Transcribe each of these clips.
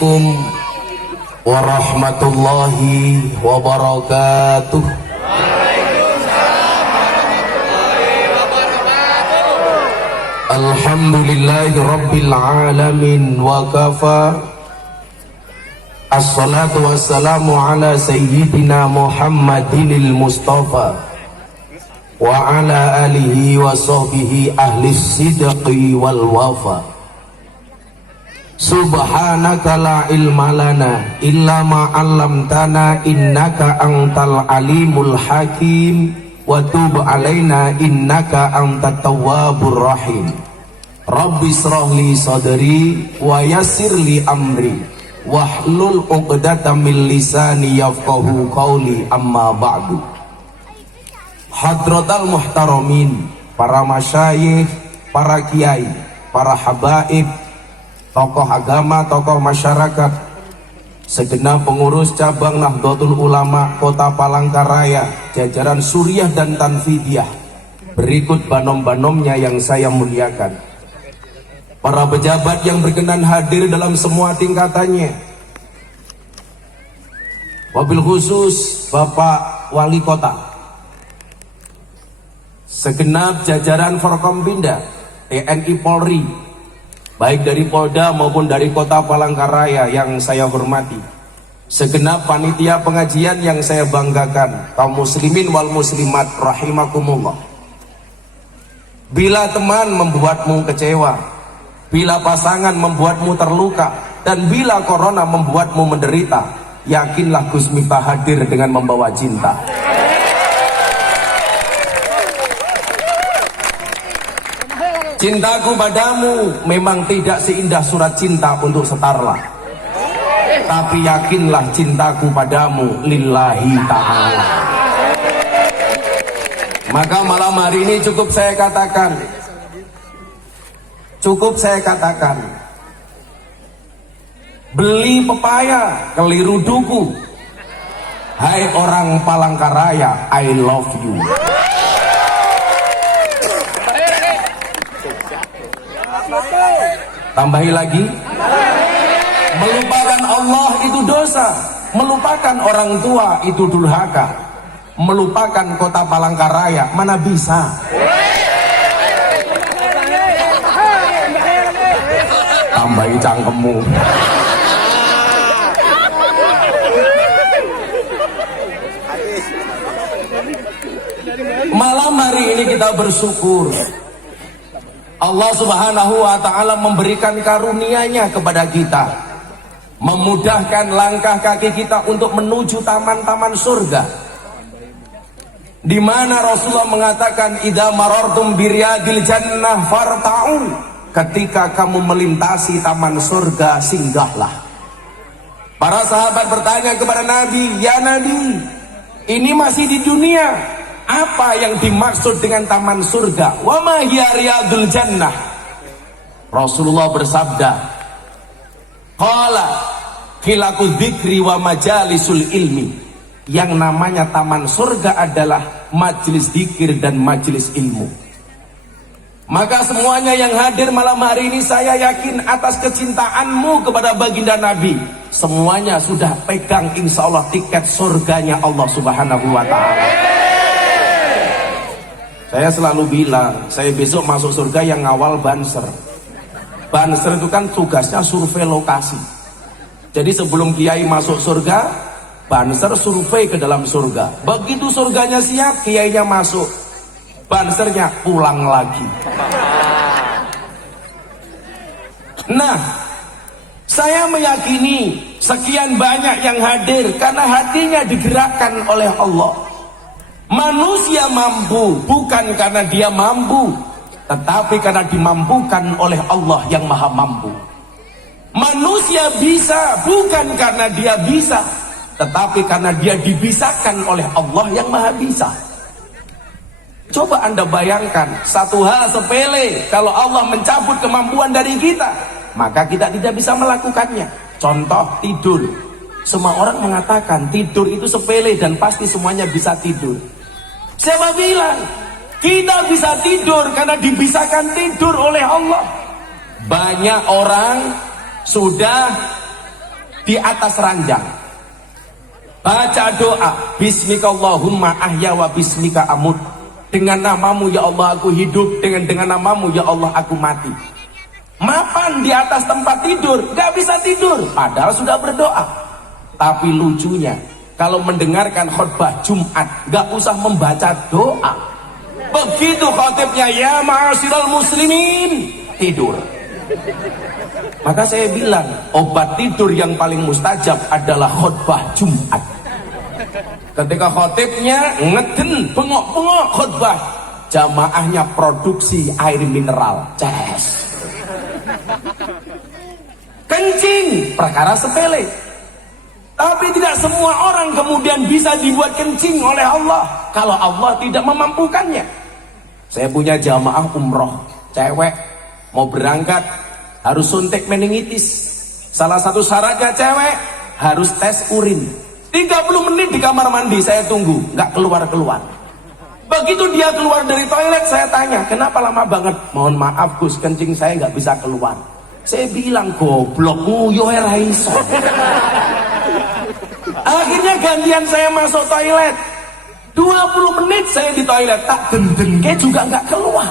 Assalamualaikum warahmatullahi wabarakatuh. Alhamdulillahi rabbil alamin wa kafa. Assalatu wassalamu ala sayyidina Muhammadinil Mustafa wa ala alihi wa sahbihi ahli sidqi wal wafa. Subhanaka la ilma lana illa ma 'allamtana innaka antal alimul hakim wa tub alaina innaka antat tawwabur rahim. Rabbi shrah li sadri wa yassir li amri wahlul 'uqdatam min lisani yafqahu qawli, amma ba'du. Hadratal muhtaramin, para masyayikh, para kiai, para habaib, tokoh agama, tokoh masyarakat, segenap pengurus cabang Nahdlatul Ulama Kota Palangkaraya, jajaran Suriah dan Tanfidiyah, berikut banom-banomnya yang saya muliakan. Para pejabat yang berkenan hadir dalam semua tingkatannya, wabil khusus Bapak Wali Kota, segenap jajaran Forkompinda, TNI Polri, baik dari Polda maupun dari Kota Palangkaraya yang saya hormati, segenap panitia pengajian yang saya banggakan, kaum muslimin wal muslimat rahimakumullah. Bila teman membuatmu kecewa, bila pasangan membuatmu terluka, dan bila corona membuatmu menderita, yakinlah Gus Miftah hadir dengan membawa cinta. Cintaku padamu memang tidak seindah surat cinta untuk Setarlah, tapi yakinlah cintaku padamu lillahi ta'ala. Maka malam hari ini cukup saya katakan, beli pepaya keliru duku. Hai orang Palangkaraya, I love you. Tambahi lagi, melupakan Allah itu dosa, melupakan orang tua itu durhaka, melupakan Kota Palangkaraya mana bisa. Tambahi cangkemmu. Malam hari ini kita bersyukur Allah subhanahu wa ta'ala memberikan karunia-Nya kepada kita, memudahkan langkah kaki kita untuk menuju taman-taman surga, di mana Rasulullah mengatakan, idza marartum biryadil jannah farta'u, ketika kamu melintasi taman surga singgahlah. Para sahabat bertanya kepada Nabi, ya Nabi, ini masih di dunia, apa yang dimaksud dengan taman surga? Wa ma hiya riyadul jannah? Rasulullah bersabda, qala khilaqu dzikri wa majalisul ilmi. Yang namanya taman surga adalah majelis zikir dan majelis ilmu. Maka semuanya yang hadir malam hari ini, saya yakin atas kecintaanmu kepada baginda Nabi, semuanya sudah pegang insya Allah tiket surganya Allah subhanahu wa ta'ala. Saya selalu bilang, saya besok masuk surga yang ngawal Banser. Banser itu kan tugasnya survei lokasi. Jadi sebelum kiai masuk surga, Banser survei ke dalam surga. Begitu surganya siap, kiainya masuk, Bansernya pulang lagi. Nah, saya meyakini sekian banyak yang hadir karena hatinya digerakkan oleh Allah. Manusia mampu bukan karena dia mampu, tetapi karena dimampukan oleh Allah yang maha mampu. Manusia bisa bukan karena dia bisa, tetapi karena dia dibisakan oleh Allah yang maha bisa. Coba Anda bayangkan, satu hal sepele, kalau Allah mencabut kemampuan dari kita, maka kita tidak bisa melakukannya. Contoh tidur. Semua orang mengatakan tidur itu sepele dan pasti semuanya bisa tidur. Siapa bilang? Kita bisa tidur karena dibisakan tidur oleh Allah. Banyak orang sudah di atas ranjang, baca doa, bismikallahumma ahya wa bismika amut. Dengan namamu ya Allah aku hidup, dengan namamu ya Allah aku mati. Mapan di atas tempat tidur, gak bisa tidur, padahal sudah berdoa. Tapi lucunya, kalau mendengarkan khutbah Jumat, gak usah membaca doa. Begitu khotibnya, ya ma'asyiral muslimin, tidur. Maka saya bilang, obat tidur yang paling mustajab adalah khutbah Jumat. Ketika khotibnya ngeden, bengok-bengok khutbah, jamaahnya produksi air mineral, ces. Kencing, perkara sepele. Tapi tidak semua orang kemudian bisa dibuat kencing oleh Allah kalau Allah tidak memampukannya. Saya punya jamaah umroh, cewek mau berangkat harus suntik meningitis. Salah satu syaratnya cewek harus tes urin. 30 menit di kamar mandi saya tunggu, nggak keluar-keluar. Begitu dia keluar dari toilet, saya tanya, kenapa lama banget? Mohon maaf Gus, kencing saya nggak bisa keluar. Saya bilang, goblok, nguyo raiso. Akhirnya gantian saya masuk toilet. 20 menit saya di toilet, tak dendengke juga nggak keluar.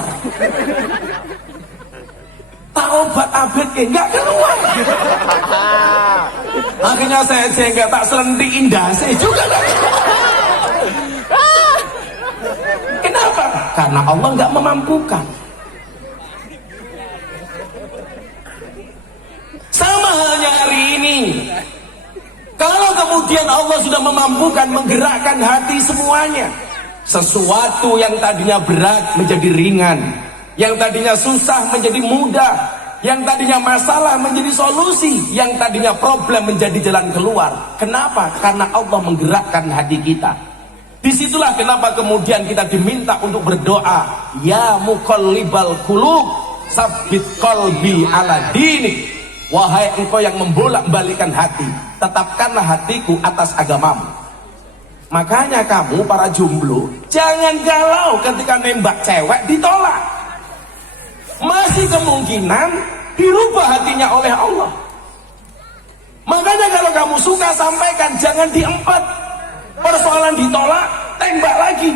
Tak obat abet ke nggak keluar. Akhirnya saya jengkel, tak selentiin dasi juga nggak keluar. Kenapa? Karena Allah nggak memampukan. Sama halnya hari ini. Kalau kemudian Allah sudah memampukan menggerakkan hati semuanya, sesuatu yang tadinya berat menjadi ringan, yang tadinya susah menjadi mudah, yang tadinya masalah menjadi solusi, yang tadinya problem menjadi jalan keluar. Kenapa? Karena Allah menggerakkan hati kita. Disitulah kenapa kemudian kita diminta untuk berdoa, ya muqallibal qulub sabbit qalbi ala dinik. Wahai engkau yang membolak-balikan hati, tetapkanlah hatiku atas agamamu. Makanya kamu para jomblo jangan galau ketika nembak cewek ditolak. Masih kemungkinan dirubah hatinya oleh Allah. Makanya kalau kamu suka sampaikan, jangan diempat. Persoalan ditolak, tembak lagi.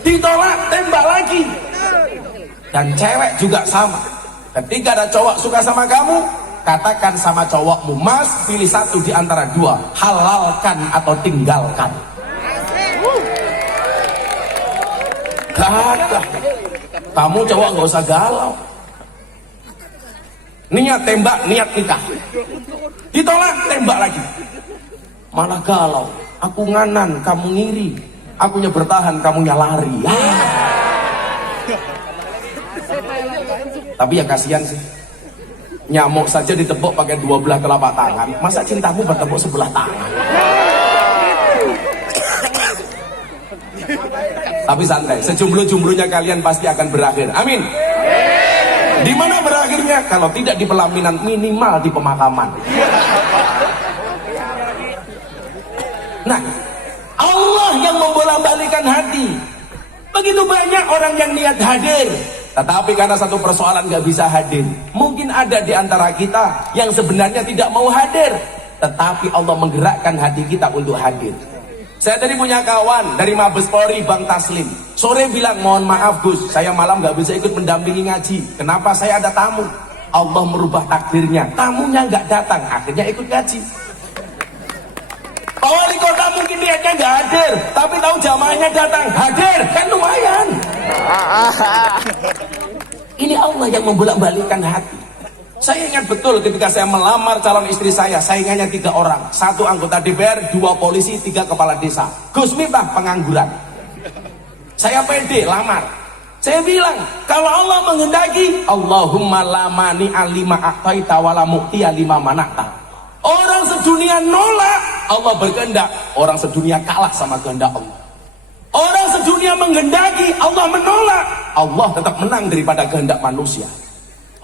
Ditolak, tembak lagi. Dan cewek juga sama. Ketika ada cowok suka sama kamu, katakan sama cowokmu, mas pilih satu di antara dua, halalkan atau tinggalkan. Gagah. Kamu cowok nggak usah galau. Niat tembak, niat nikah. Ditolak, tembak lagi. Malah galau. Aku nganan, kamu ngiri. Akunya bertahan, kamunya lari. Tapi ya kasihan sih, nyamuk saja ditepuk pakai 2 belah telapak tangan, masa cintamu bertepuk sebelah tangan? Tapi santai, sejomblo-jomblonya kalian pasti akan berakhir, amin. Di mana berakhirnya? Kalau tidak di pelaminan, minimal di pemakaman. Nah, Allah yang membolak-balikan hati. Begitu banyak orang yang niat hadir, tetapi karena satu persoalan gak bisa hadir. Mungkin ada di antara kita yang sebenarnya tidak mau hadir, tetapi Allah menggerakkan hati kita untuk hadir. Saya tadi punya kawan dari Mabes Polri, Bang Taslim. Sore bilang, mohon maaf Gus, saya malam gak bisa ikut mendampingi ngaji. Kenapa? Saya ada tamu. Allah merubah takdirnya, tamunya gak datang, akhirnya ikut ngaji. Pak Wali Kota mungkin niatnya gak hadir, tapi tahu jamaahnya datang, hadir, kan lumayan. Ini Allah yang membolak-balikkan hati. Saya ingat betul ketika saya melamar calon istri saya, saingannya 3 orang, 1 anggota DPR, 2 polisi, 3 kepala desa. Gus Miftah pengangguran. Saya pede lamar. Saya bilang, kalau Allah menghendaki, Allahumma lamani alima aqtaita wala mu'tiya lima manakta. Orang sedunia nolak, Allah berkehendak. Orang sedunia kalah sama kehendak Allah. Orang sedunia menghendaki, Allah menolak. Allah tetap menang daripada kehendak manusia.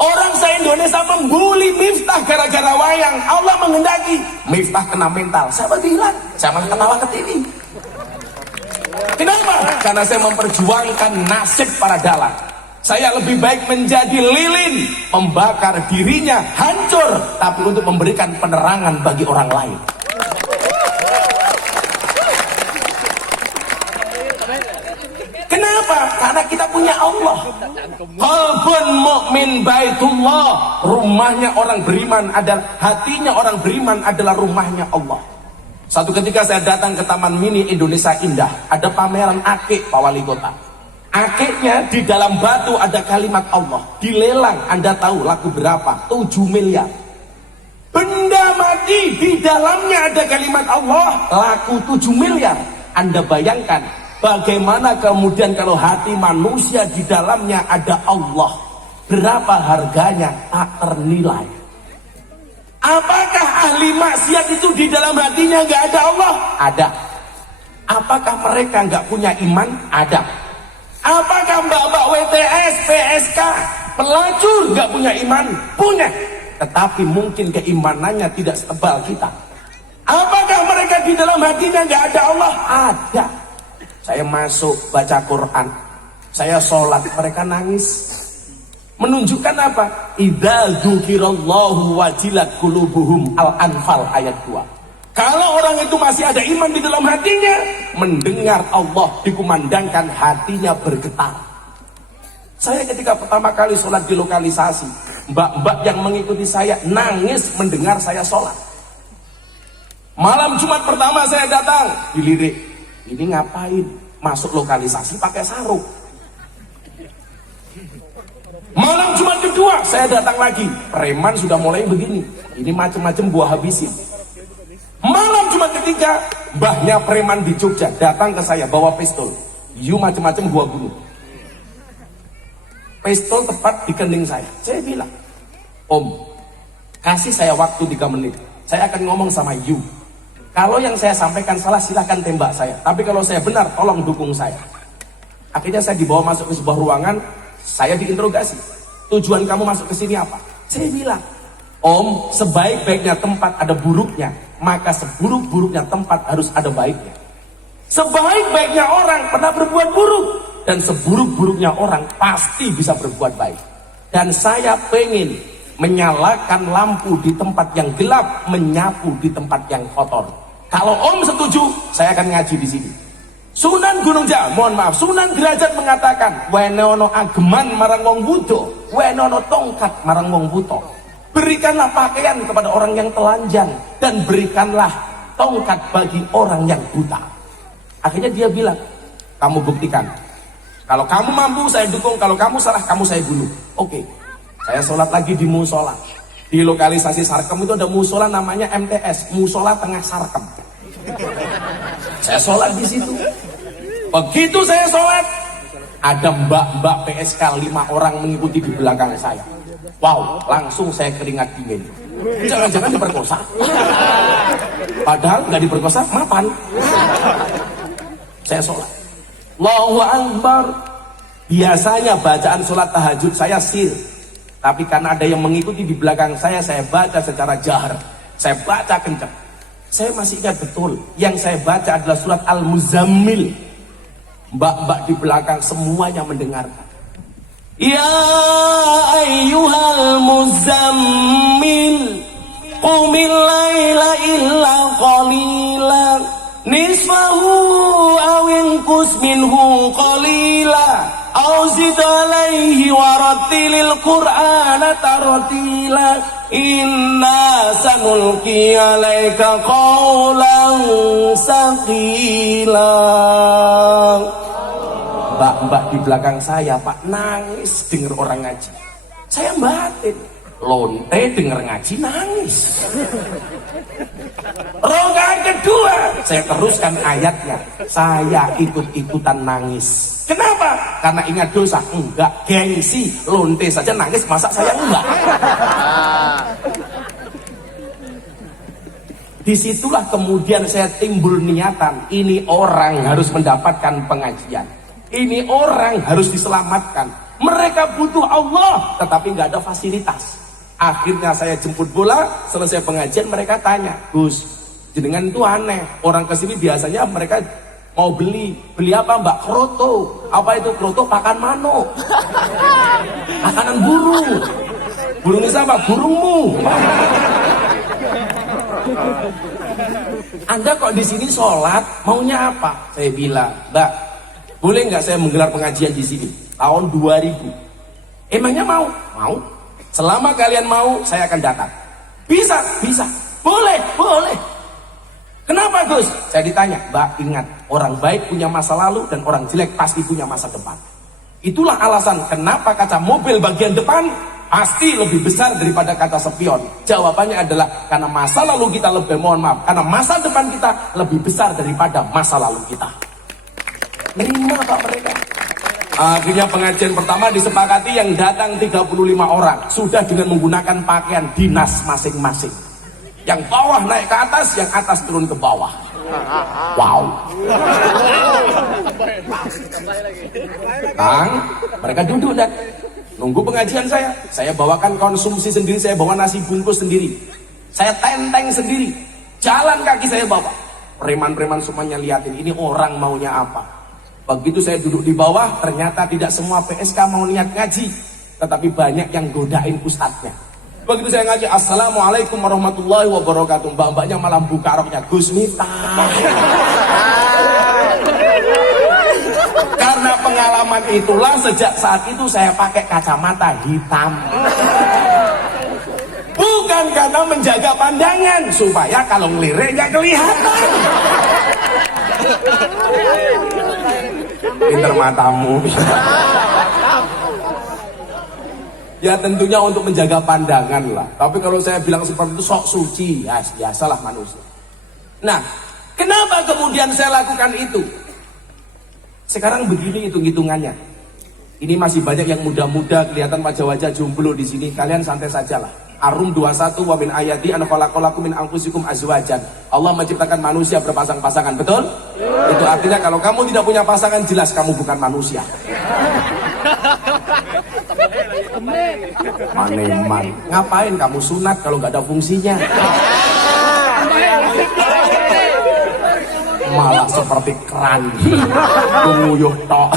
Orang se-Indonesia membuli Miftah gara-gara wayang, Allah menghendaki Miftah kena mental. Saya bilang, saya malah ketawa ke TV. Kenapa? Karena saya memperjuangkan nasib para dalang. Saya lebih baik menjadi lilin, membakar dirinya hancur, tapi untuk memberikan penerangan bagi orang lain. Kenapa? Karena kita punya Allah. Qalbun mu'min baitullah. Rumahnya orang beriman adalah, hatinya orang beriman adalah rumahnya Allah. Satu ketika saya datang ke Taman Mini Indonesia Indah, ada pameran akik Pak Wali Kota. Akiknya di dalam batu ada kalimat Allah. Dilelang, Anda tahu laku berapa? 7 miliar. Benda mati di dalamnya ada kalimat Allah, laku 7 miliar. Anda bayangkan bagaimana kemudian kalau hati manusia di dalamnya ada Allah, berapa harganya? Tak ternilai. Apakah ahli maksiat itu di dalam hatinya nggak ada Allah? Ada. Apakah mereka nggak punya iman? Ada. Apakah mbak-mbak WTS, PSK, pelacur nggak punya iman? Punya. Tetapi mungkin keimanannya tidak setebal kita. Apakah mereka di dalam hatinya nggak ada Allah? Ada. Saya masuk baca Quran, saya sholat, mereka nangis. Menunjukkan apa? Idza dzukirallahu wajilat qulubuhum, Al-Anfal ayat 2. Kalau orang itu masih ada iman di dalam hatinya, mendengar Allah dikumandangkan, hatinya bergetar. Saya ketika pertama kali sholat di lokalisasi, mbak-mbak yang mengikuti saya nangis mendengar saya sholat. Malam Jumat pertama saya datang, dilirik, ini ngapain masuk lokalisasi pakai sarung? Malam Jumat kedua saya datang lagi, preman sudah mulai begini, ini macam-macam buah habisin. Malam Jumat ketiga, mbahnya preman di Jogja datang ke saya bawa pistol, you macam-macam gua bunuh. Pistol tepat di kening saya. Saya bilang, Om, kasih saya waktu 3 menit, saya akan ngomong sama you. Kalau yang saya sampaikan salah, silahkan tembak saya, tapi kalau saya benar, tolong dukung saya. Akhirnya saya dibawa masuk ke sebuah ruangan, saya diinterogasi. Tujuan kamu masuk ke sini apa? Saya bilang, Om, sebaik-baiknya tempat ada buruknya, maka seburuk-buruknya tempat harus ada baiknya. Sebaik-baiknya orang pernah berbuat buruk, dan seburuk-buruknya orang pasti bisa berbuat baik. Dan saya pengen menyalakan lampu di tempat yang gelap, menyapu di tempat yang kotor. Kalau Om setuju, saya akan ngaji di sini. Sunan Gunung Jaya, mohon maaf, Sunan Derajat mengatakan, wenono ageman marang wong wudo, wenono tongkat marang wong buto. Berikanlah pakaian kepada orang yang telanjang, dan berikanlah tongkat bagi orang yang buta. Akhirnya dia bilang, kamu buktikan. Kalau kamu mampu, saya dukung. Kalau kamu salah, kamu saya bunuh. Oke. Saya sholat lagi di musola. Di lokalisasi Sarkem itu ada musola namanya MTS, Musola Tengah Sarkem. Saya sholat di situ. Begitu saya sholat, ada mbak-mbak PSK 5 orang mengikuti di belakang saya. Wow, langsung saya keringat dingin. Jangan-jangan diperkosa. Padahal nggak diperkosa, mapan. Saya sholat. Allahu Akbar. Biasanya bacaan sholat tahajud saya sir. Tapi karena ada yang mengikuti di belakang saya baca secara jahar. Saya baca kencang. Saya masih ingat betul. Yang saya baca adalah surat Al-Muzammil. Mbak-mbak di belakang semuanya mendengarkan. Ya ayyuhal muzammil qumil laila illa qalila nisfahu aw inqus minhu qalila aw zid alaihi warattilil qur'ana tartila inna sanulqi alaika qawlan saqila. Mbak-mbak di belakang saya, Pak, nangis dengar orang ngaji. Saya batin, lonte dengar ngaji nangis. Rokaat kedua, saya teruskan ayatnya, saya ikut-ikutan nangis. Kenapa? Karena ingat dosa? Enggak, gengsi. Lonte saja nangis, masa saya enggak? Disitulah kemudian saya timbul niatan, ini orang harus mendapatkan pengajian. Ini orang harus diselamatkan. Mereka butuh Allah, tetapi nggak ada fasilitas. Akhirnya saya jemput bola, selesai pengajian mereka tanya, Gus, jenengan itu aneh. Orang kesini biasanya mereka Mau beli apa Mbak? Kroto. Apa itu kroto? Pakan manuk. Makanan burung. Burung siapa? Burungmu. Anda kok di sini sholat, maunya apa? Saya bilang, Mbak, boleh nggak saya menggelar pengajian di sini? Tahun 2000. Emangnya mau? Mau. Selama kalian mau, saya akan datang. Bisa, bisa. Boleh, boleh. Kenapa Gus? Saya ditanya, Mbak, ingat, orang baik punya masa lalu dan orang jelek pasti punya masa depan. Itulah alasan kenapa kaca mobil bagian depan pasti lebih besar daripada kaca spion. Jawabannya adalah karena masa lalu kita lebih, mohon maaf, karena masa depan kita lebih besar daripada masa lalu kita. Nerima Pak mereka. Akhirnya pengajian pertama disepakati, yang datang 35 orang sudah dengan menggunakan pakaian dinas masing-masing. Yang bawah naik ke atas, yang atas turun ke bawah. Wow. Mereka duduk dan nunggu pengajian saya. Saya bawakan konsumsi sendiri, saya bawa nasi bungkus sendiri. Saya tenteng sendiri. Jalan kaki saya bawa. Preman-preman semuanya liatin, ini orang maunya apa. Begitu saya duduk di bawah, ternyata tidak semua PSK mau niat ngaji, tetapi banyak yang godain ustadznya. Begitu saya ngaji, Assalamualaikum warahmatullahi wabarakatuh, mbak-mbaknya malah buka roknya, Gus Miftah. Karena pengalaman itulah sejak saat itu saya pakai kacamata hitam. Bukan karena menjaga pandangan, supaya kalau ngelirik nggak kelihatan. Pinter matamu. Ya tentunya untuk menjaga pandangan lah. Tapi kalau saya bilang seperti itu sok suci, ya biasalah manusia. Nah, kenapa kemudian saya lakukan itu? Sekarang begini hitung-hitungannya. Ini masih banyak yang muda-muda, kelihatan wajah-wajah jomblo di sini. Kalian santai sajalah. Arum 21 wa min ayati an khalaqalakum min anfusikum azwajan. Allah menciptakan manusia berpasang-pasangan, betul? Itu artinya kalau kamu tidak punya pasangan, jelas kamu bukan manusia. Maneman, ngapain kamu sunat kalau nggak ada fungsinya? Malah seperti keran, nguyuh tok.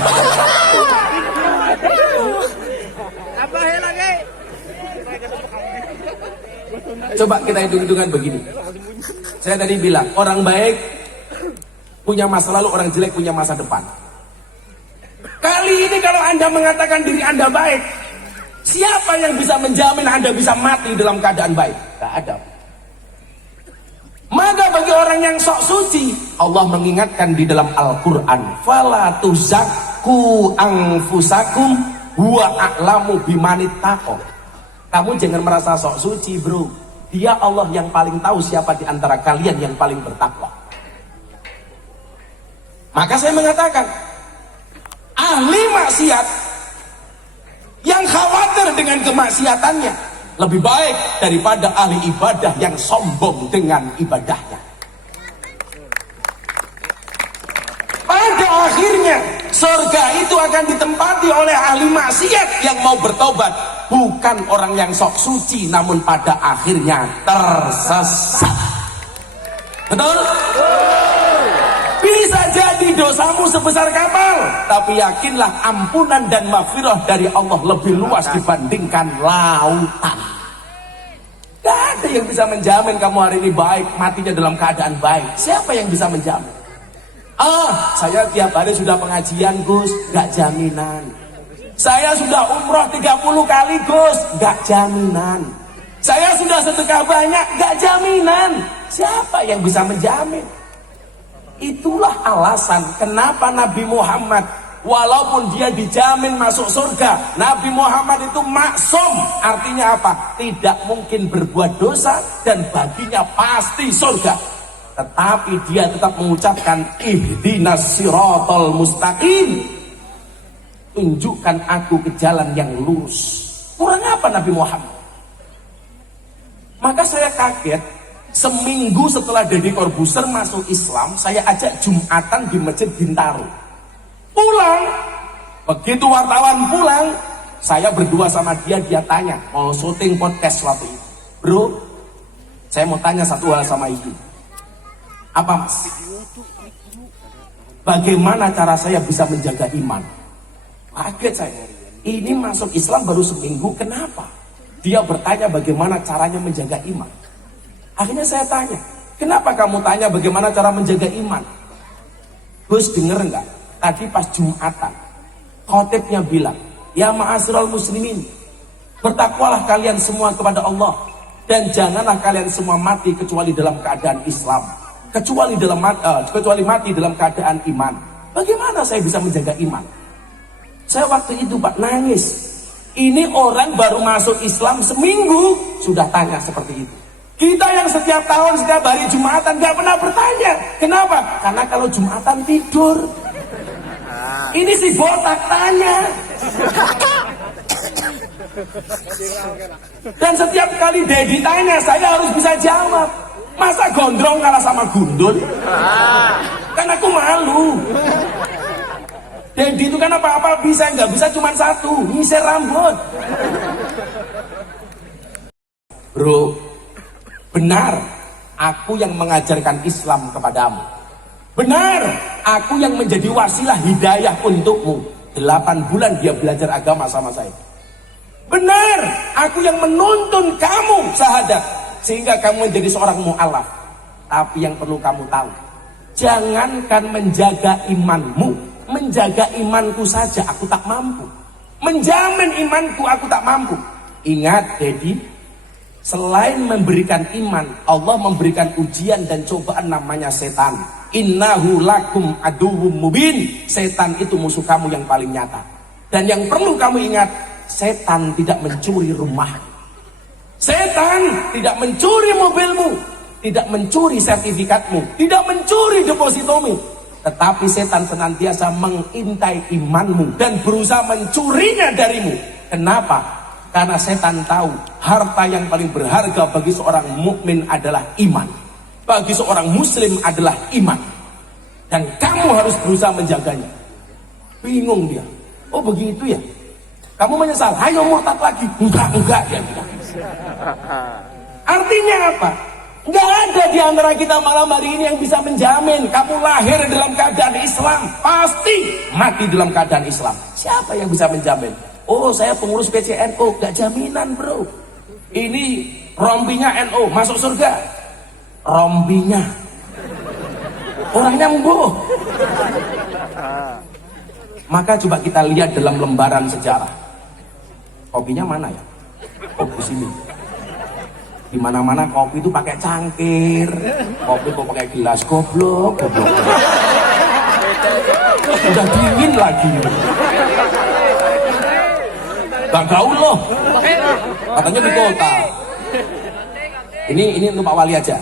Coba kita hitung-hitungan begini. Saya tadi bilang, orang baik punya masa lalu, orang jelek punya masa depan. Kali ini kalau Anda mengatakan diri Anda baik, siapa yang bisa menjamin Anda bisa mati dalam keadaan baik? Tidak ada. Maka bagi orang yang sok suci, Allah mengingatkan di dalam Al-Quran, fala tuzakku anfusakum huwa a'lamu bimanit taqwa. Kamu jangan merasa sok suci bro. Dia Allah yang paling tahu siapa di antara kalian yang paling bertakwa. Maka saya mengatakan, ahli maksiat yang khawatir dengan kemaksiatannya lebih baik daripada ahli ibadah yang sombong dengan ibadahnya. Pada akhirnya surga itu akan ditempati oleh ahli maksiat yang mau bertobat, bukan orang yang sok suci namun pada akhirnya tersesat. Betul? Bisa jadi dosamu sebesar kapal, tapi yakinlah ampunan dan maghfirah dari Allah lebih luas dibandingkan lautan. Gak ada yang bisa menjamin kamu hari ini baik, matinya dalam keadaan baik. Siapa yang bisa menjamin? Saya tiap hari sudah pengajian Gus, gak jaminan. Saya sudah umroh 30 kali Gus, gak jaminan. Saya sudah sedekah banyak, gak jaminan. Siapa yang bisa menjamin? Itulah alasan kenapa Nabi Muhammad, walaupun dia dijamin masuk surga, Nabi Muhammad itu maksum. Artinya apa? Tidak mungkin berbuat dosa dan baginya pasti surga. Tetapi dia tetap mengucapkan ihdinas siratal mustaqim, tunjukkan aku ke jalan yang lurus. Kurang apa Nabi Muhammad? Maka saya kaget, seminggu setelah Deddy Corbuzier masuk Islam, saya ajak Jumatan di Masjid Bintaro. Pulang, begitu wartawan pulang, saya berdua sama dia tanya, mau syuting podcast waktu itu. Bro, saya mau tanya satu hal sama ibu. Apa mas? Bagaimana cara saya bisa menjaga iman? Kaget saya. Ini masuk Islam baru seminggu, kenapa? Dia bertanya bagaimana caranya menjaga iman. Akhirnya saya tanya, kenapa kamu tanya bagaimana cara menjaga iman? Gus, denger enggak? Tadi pas Jumatan, khotibnya bilang, ya ma'asyiral muslimin, bertakwalah kalian semua kepada Allah, dan janganlah kalian semua mati kecuali dalam keadaan Islam, kecuali mati dalam keadaan iman. Bagaimana saya bisa menjaga iman? Saya waktu itu Pak nangis. Ini orang baru masuk Islam seminggu sudah tanya seperti itu. Kita yang setiap tahun setiap hari Jumatan nggak pernah bertanya. Kenapa? Karena kalau Jumatan tidur. Ini si botak tanya. Dan setiap kali Dedi tanya, saya harus bisa jawab. Masa gondrong kalah sama gundul? Kan aku malu. Dedi itu kan apa-apa bisa, nggak bisa cuma satu, nyisir rambut. Bro, benar aku yang mengajarkan Islam kepadamu. Benar aku yang menjadi wasilah hidayah untukmu. 8 bulan dia belajar agama sama saya. Benar aku yang menuntun kamu syahadat sehingga kamu menjadi seorang mu'alaf. Tapi yang perlu kamu tahu, jangankan menjaga imanmu, menjaga imanku saja aku tak mampu. Menjamin imanku aku tak mampu. Ingat Dedi, selain memberikan iman, Allah memberikan ujian dan cobaan namanya setan. Innahu lakum aduwwum mubin. Setan itu musuh kamu yang paling nyata. Dan yang perlu kamu ingat, setan tidak mencuri rumah. Setan tidak mencuri mobilmu, tidak mencuri sertifikatmu, tidak mencuri depositomu. Tetapi setan senantiasa mengintai imanmu dan berusaha mencurinya darimu. Kenapa? Karena setan tahu harta yang paling berharga bagi seorang mukmin adalah iman. Bagi seorang muslim adalah iman. Dan kamu harus berusaha menjaganya. Bingung dia. Oh begitu ya? Kamu menyesal? Ayo murtad lagi. Enggak dia bilang. Artinya apa? Nggak ada di antara kita malam hari ini yang bisa menjamin kamu lahir dalam keadaan Islam, pasti mati dalam keadaan Islam. Siapa yang bisa menjamin? Oh saya pengurus PCNU, nggak jaminan bro. Ini rompinya NU masuk surga. Rompinya orangnya embuh. Maka coba kita lihat dalam lembaran sejarah. Kopinya mana ya? Oh di sini. Di mana-mana kopi itu pakai cangkir, kopi kok pakai gelas, goblok. Udah dingin lagi. Gak gaul loh. Katanya di kota. Ini untuk Pak Wali aja.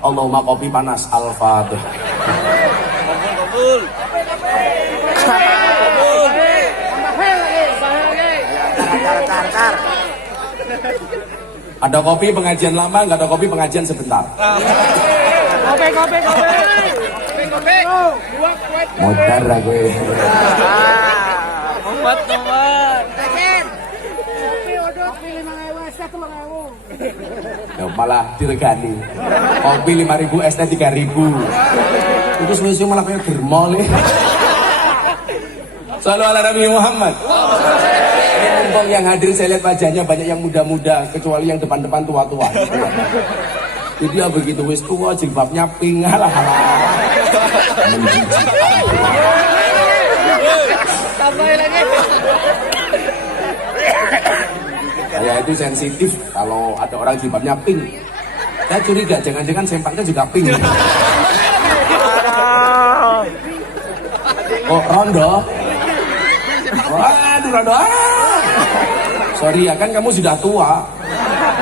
Allahumma kopi panas, Al-Fatihah. Ada kopi pengajian lama, nggak ada kopi pengajian sebentar. Kopi. Modar lah gue. Obat. Ya malah diregani. Kopi 5.000, es teh 3.000. Itu semuanya malah kayak germol ya. Shallallahu ala Nabi Muhammad. Ini mumpung yang hadir saya lihat wajahnya banyak yang muda-muda, kecuali yang depan-depan tua-tua. Jadi ya begitu wis tua jilbabnya pink lah. Tambah lagi. Saya itu sensitif kalau ada orang jilbabnya pink. Saya curiga jangan-jangan sempaknya juga pink. Oh rondo. Waduh rondo. Sorry ya kan kamu sudah tua.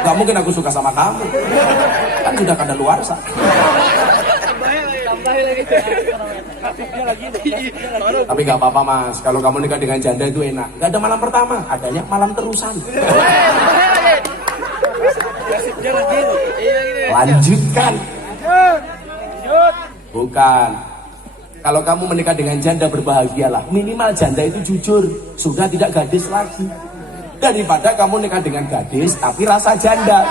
Gak mungkin aku suka sama kamu. Kan sudah kadaluarsa. Tapi gak apa-apa mas, kalau kamu nikah dengan janda itu enak. Gak ada malam pertama, adanya malam terusan. Lanjutkan. Bukan. Kalau kamu menikah dengan janda berbahagialah. Minimal janda itu jujur, sudah tidak gadis lagi. Daripada kamu nikah dengan gadis tapi rasa janda.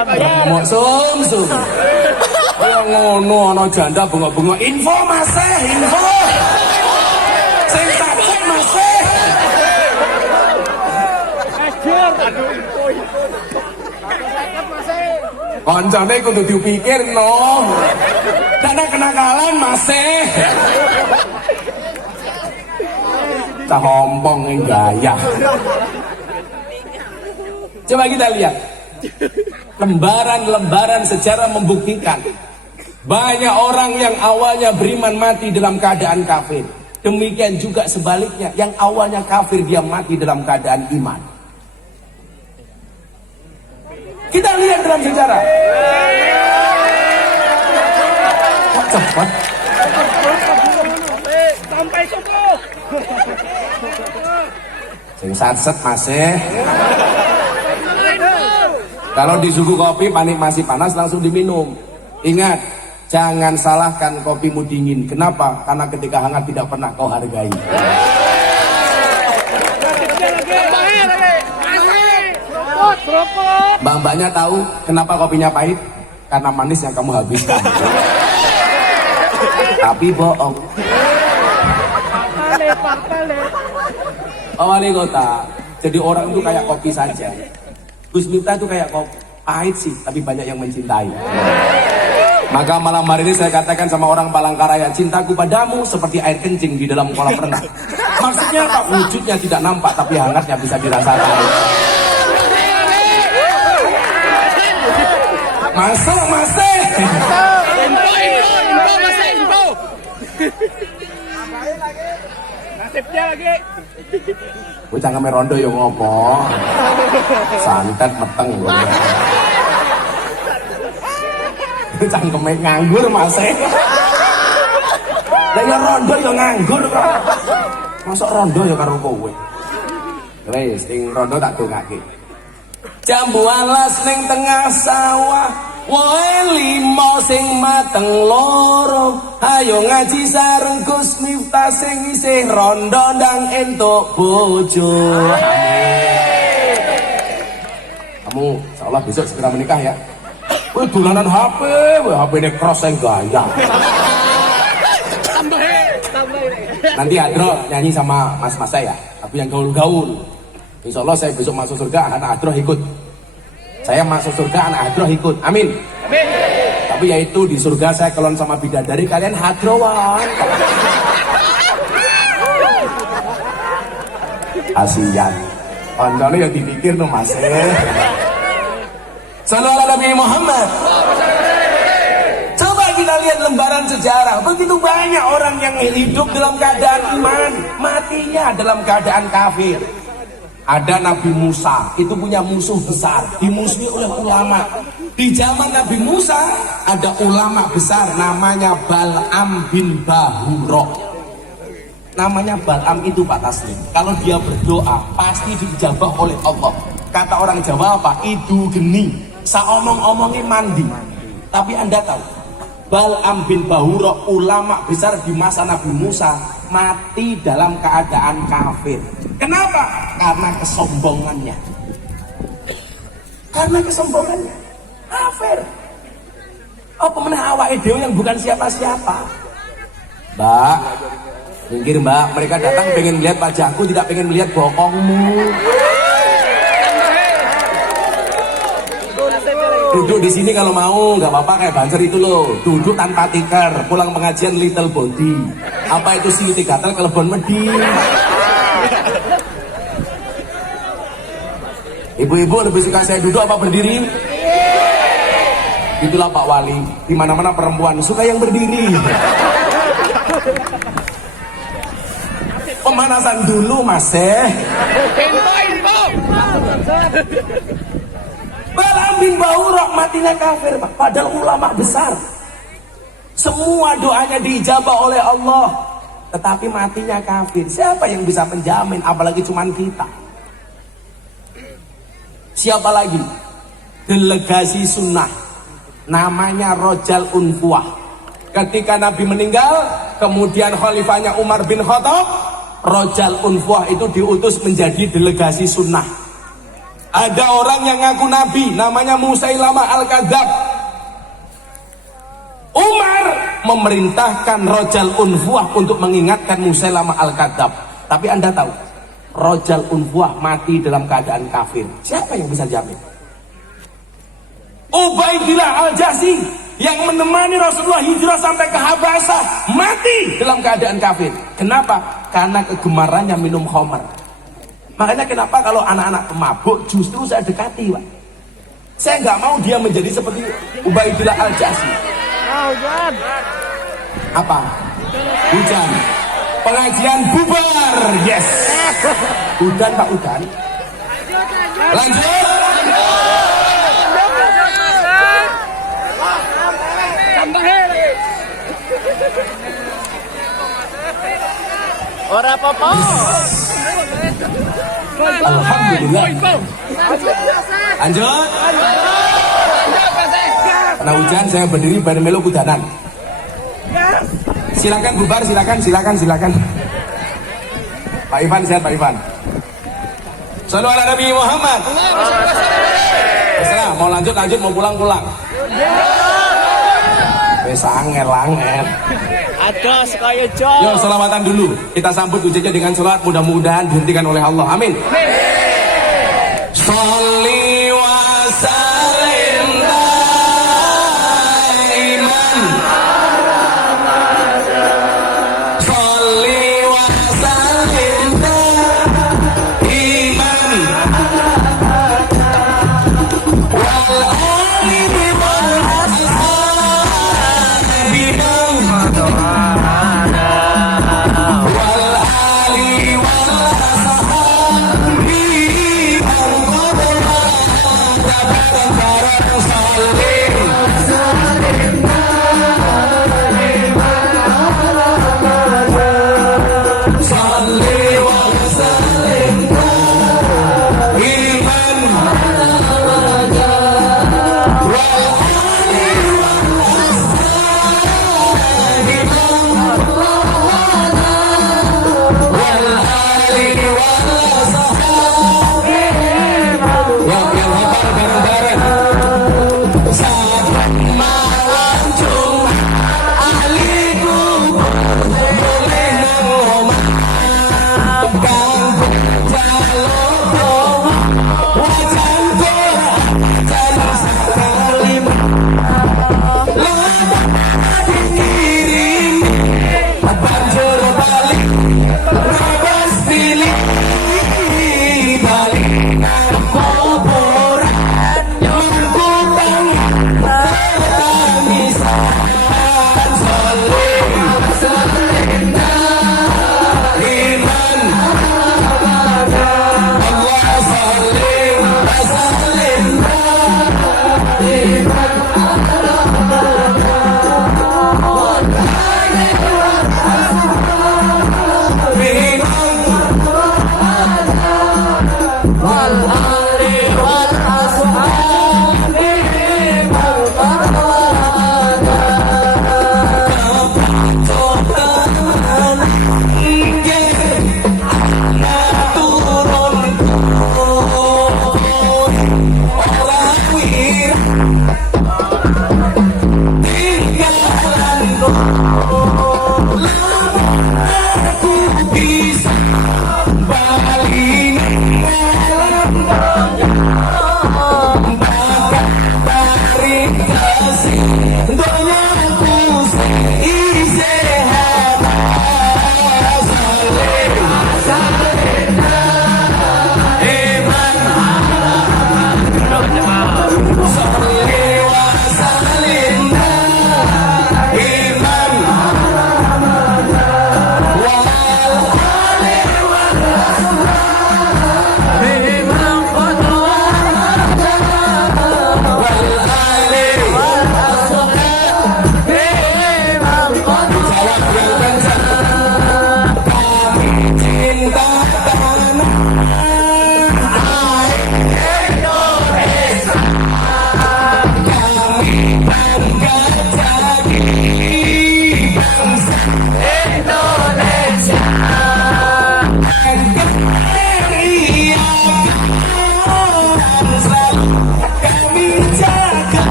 Mau sum. Kaya ngono ana janda bengok-bengok info Mas, info. Sing tak cek Mas. Koncone kudu dipikirno. Dana kenakalan Mas. Cah ompong yang gaya. Coba kita lihat. Lembaran-lembaran sejarah membuktikan banyak orang yang awalnya beriman mati dalam keadaan kafir. Demikian juga sebaliknya, yang awalnya kafir dia mati dalam keadaan iman. Kita lihat dalam sejarah. Kok cepat? Sampai subuh. Sing satset masih. Kalau disuguh kopi panik masih panas langsung diminum. Ingat, jangan salahkan kopimu dingin. Kenapa? Karena ketika hangat tidak pernah kau hargai. Mbak-mbaknya tahu kenapa kopinya pahit? Karena manis yang kamu habiskan. Tapi bohong. Oh, wali kota. Jadi orang itu kayak kopi saja. Gus Miftah itu kayak kopi, pahit sih, tapi banyak yang mencintai. Maka malam hari ini saya katakan sama orang Palangkaraya, cintaku padamu seperti air kencing di dalam kolam renang. Maksudnya apa? Wujudnya tidak nampak, tapi hangatnya bisa dirasakan. Masuk, masuk. Info. Nasibnya lagi. Bocah ngame rondo yo ngopo? Santet meteng lho. Cangkeme nganggur Mas. Lah ya rondo yo nganggur kok. Masuk rondo yo karo kowe. Wis sing rondo tak dongake. Jambu alas ning tengah sawah, woe limo sing mateng loro. Ayo ngaji sareng Gus Miftah sing isih rondo ndang entuk bojo. Kamu insyaallah besok segera menikah ya. Kowe dolanan HP, HP-ne cross yang gaya. Tambah. Nanti Adro nyanyi sama mas-mas saya, tapi yang gaul-gaul. Insya Allah saya besok masuk surga, anak Adro ikut. Saya masuk surga, anak Adro ikut. Amin. Amin. Tapi yaitu di surga saya kelon sama bidadari, kalian hadrowan. Asian. Koncone ya dipikir no Mas. Sallallahu Nabi Muhammad. Coba kita lihat lembaran sejarah. Begitu banyak orang yang hidup dalam keadaan iman, matinya dalam keadaan kafir. Ada Nabi Musa, itu punya musuh besar, dimusuhi oleh ulama. Di zaman Nabi Musa ada ulama besar namanya Bal'am bin Bahura. Namanya Bal'am itu Pak Taslim. Kalau dia berdoa pasti dijabah oleh Allah. Kata orang Jawa apa? Idu geni, saomong-omongnya mandi. Tapi Anda tahu, Bal'am bin Bahura ulama besar di masa Nabi Musa mati dalam keadaan kafir. Kenapa? Karena kesombongannya. Karena kesombongannya. Kafir. Apa meneh awake dhewe yang bukan siapa-siapa. Mbak, minggir Mbak, mereka datang pengen melihat wajahku, tidak pengen melihat bokongmu. Duduk di sini kalau mau, nggak apa-apa kayak banser itu loh. Duduk tanpa tikar, pulang pengajian little body. Apa itu sini gatel kelebon medi. Ibu-ibu lebih suka saya duduk apa berdiri? Itulah Pak Wali. Di mana-mana perempuan suka yang berdiri. Pemanasan dulu Mas. Info. Bal'am bin Bahura matinya kafir, padahal ulama besar. Semua doanya diijabah oleh Allah, tetapi matinya kafir. Siapa yang bisa menjamin? Apalagi cuman kita. Siapa lagi? Delegasi sunnah, namanya Rojal Unfuah. Ketika Nabi meninggal, kemudian khalifahnya Umar bin Khattab, Rojal Unfuah itu diutus menjadi delegasi sunnah. Ada orang yang ngaku nabi, namanya Musailamah Al-Kadzab. Umar memerintahkan Rojal Unfuah untuk mengingatkan Musailamah Al-Kadzab. Tapi Anda tahu, Rojal Unfuah mati dalam keadaan kafir. Siapa yang bisa jamin? Ubaidillah Al-Jahsy yang menemani Rasulullah hijrah sampai ke Habasyah mati dalam keadaan kafir. Kenapa? Karena kegemarannya minum khamar. Makanya kenapa kalau anak-anak pemabuk justru saya dekati, Pak. Saya nggak mau dia menjadi seperti Ubaidillah Al-Jahsy. Hujan. Apa? Hujan. Pengajian bubar. Yes. Udan Pak Udan. Lanjut. Ora apa-apa. Alhamdulillah. Lanjut. Karena hujan saya berdiri bareng melo kudanan. Silakan bubar, silakan. Pak Ivan, sehat Pak Ivan. Shallu ala Nabi Muhammad. Terserah, mau lanjut, mau pulang. Wes angel. Ada sekaya jo. Yo, selawatan dulu. Kita sambut ujiannya dengan salat, mudah-mudahan dihentikan oleh Allah. Amin. Sholli wa sallim daiman. Sholli wa sallim daiman. Wal ali wal ashabi wal ali wal ashabi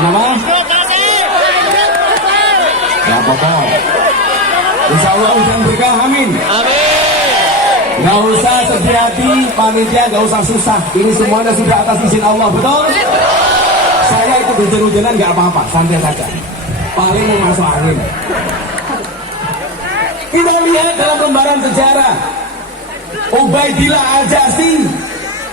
Kenapa? Ya apa-apa. Insya Allah hujan berkah, amin. Amin. Gak usah sedih hati, panitia gak usah susah. Ini semuanya sudah atas izin Allah, betul? Saya ikut hujan-hujanan gak apa-apa, santai saja. Paling mau masuk angin. Kita lihat dalam lembaran sejarah, Ubaidillah Al-Jasi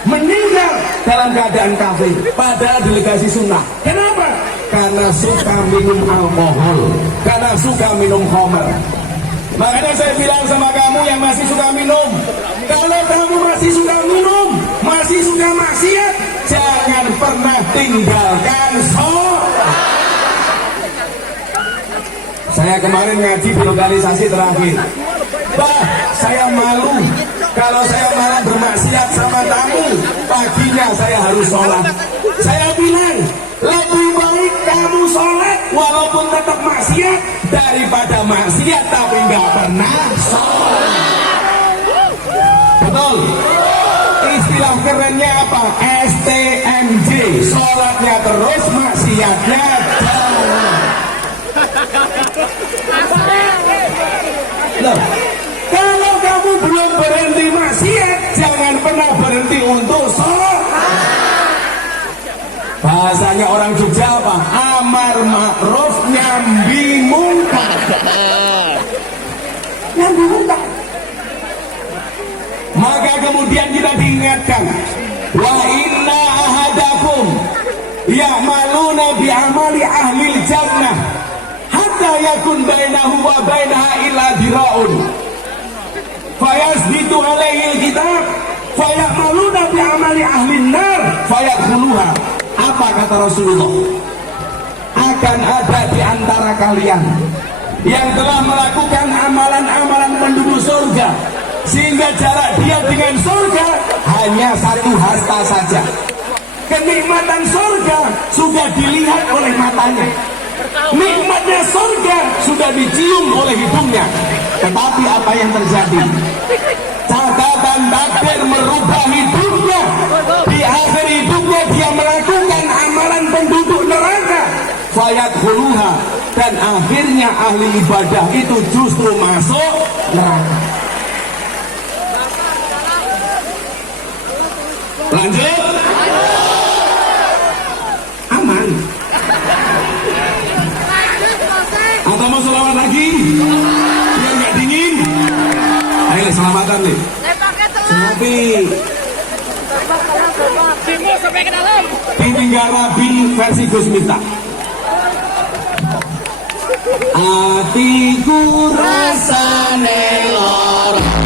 meninggal dalam keadaan kafir pada delegasi sunnah. Kenapa? Karena suka minum alkohol, karena suka minum khamr. Makanya saya bilang sama kamu yang masih suka minum, kalau kamu masih suka minum, masih suka maksiat, jangan pernah tinggalkan sholat. Saya kemarin ngaji di lokalisasi terakhir, bah, saya malu kalau saya malah bermaksiat sama tamu. Paginya saya harus sholat. Saya bilang, lebih baik kamu sholat walaupun tetap maksiat daripada maksiat tapi nggak pernah sholat. Betul? Istilah kerennya apa? STMJ, sholatnya terus, maksiatnya jangan. Loh, kalau kamu belum berhenti maksiat, jangan pernah berhenti untuk sholat. Bahasanya orang Jogja apa? Amar ma'ruf nyambi mungkar. Nyambi mungkar. Maka kemudian kita diingatkan, wa inna ahadakum ya'maluna bi'amali ahlil jannah hatta yakun bainahu wa bainaha illa dira'un fayasbitu alaihi kitab faya'maluna bi'amali ahlin nar fayadkhuluha. Apa kata Rasulullah? Akan ada di antara kalian yang telah melakukan amalan-amalan penduduk surga, sehingga jarak dia dengan surga hanya satu hasta saja. Kenikmatan surga sudah dilihat oleh matanya, nikmatnya surga sudah dicium oleh hidungnya. Tetapi apa yang terjadi? Catatan takdir merubah hidupnya. Di akhir hidupnya dia melakukan amalan penduduk neraka, fayadkhuluha, dan akhirnya ahli ibadah itu justru masuk neraka. Lanjut. Aman. Atau mau selawat lagi? Biar nggak dingin. Ayo selamatan nih. Tapi Sampai ke dalam. ditinggal Nabi versi Gus Miftah. Atiku rasane lara